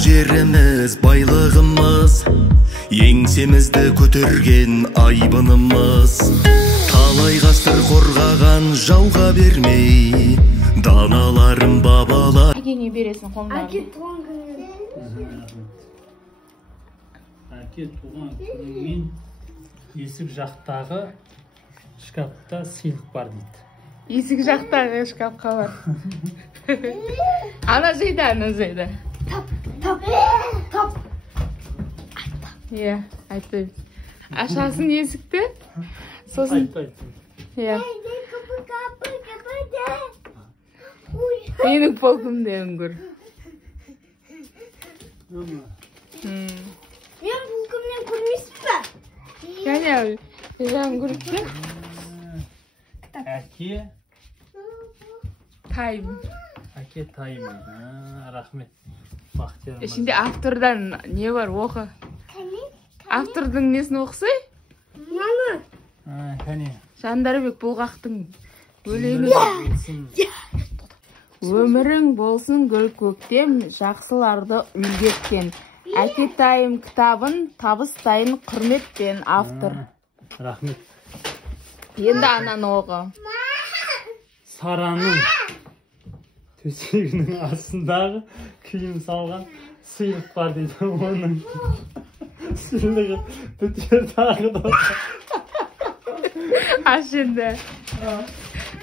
жерimiz, байлығымыз, еңсемізді көтерген айбынымыз. Талай ғасыр қорғаған жауға бермей, даналарым бабалар. Әкеңе бересің қолыңдағы. Әке туған күні. Әке туған күніңмен есік жақтағы шкафта сыйлық бар дейді. Есік жақтағы шкафқа бар. Ана жайда. Тап. Иә, айтпаймыз. Ашасын есікті, сосын... Иә. Менің полкымды өңгір. Мен полкымнен көрмейсің ба? Кәне, жағын көріпті? Әке Тайм. Әке Тайм. Рахмет. Бақтияр. Ішінде автордан не бар, оқы. Автордың несін оқысай? Мама. Кәне. Жандарбек Бұлғақтың өлеңі. Өмірің болсын гүл көктем, жақсыларды үлгеткен. Әке Тайм кітабын табыстайын құрметпен, автор. Рахмет. Енді ананы оқы. Сараның төсегінің астындағы киім салған сыйлық бар дейді. Оның сыйлығы бітер тағы да. Аш енді.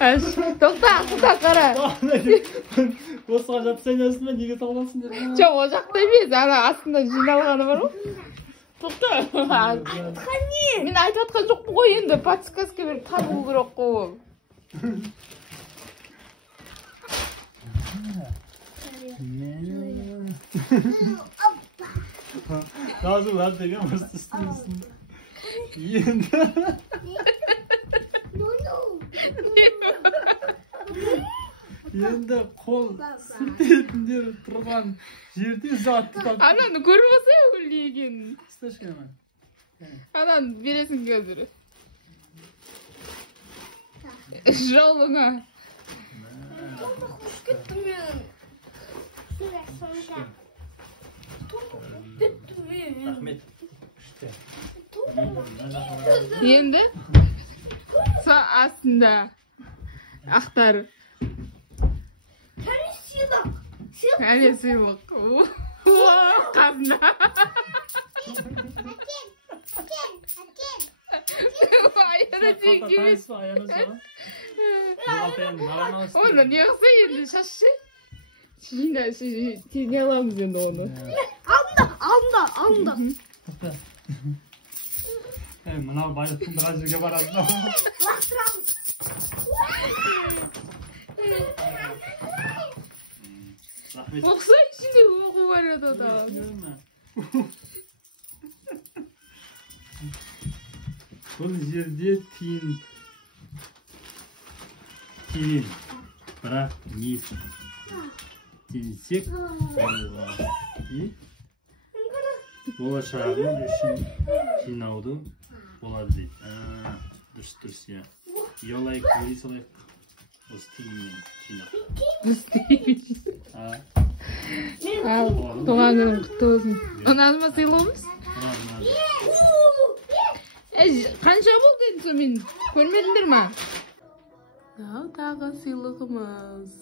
Аш. Тоқта, қара. Осыға жатсайнасың ба, неге салғансың деп? Жоқ, о жақта емес, ана астында жиналғаны бар ғой. Тоқта. Мен айтып атқан жоқпын ғой енді, подсказка беріп табу керек қой. Lazım var деген бастысың. Енді. Енді қол сілтейтіндер тұрған жерде затты тапты. Ананы көріп алсай өлі екенін. Сташка ма? Ананы бересің қазір. Жолыңа. Қош кеттім мен. Рахмет. Енді астында ақтар. Кәне сыйлық. Кәне сыйлық. Қазына. Аяна тек емес. Оны не қылса енді шашы? Жина, не аламыз енді оны. Алдында. Мынау байлықтың біраз жерге барады. Лақтырамыз. Оқса ішінде оқу бар еді да. Бұл жерде тиын. Бірақ несі? Тиінсек болашағым үшін жинауды болады дейді. Дұрыс, я. Ұялайық, өлей салайық. Осы тиынмен жинақ. Ал, туған күнің құтты болсын. Ұнады ма сыйлығымыз? Қанша болды енді сонымен? Көрмедіңдер ма? Тағы сыйлығымыз.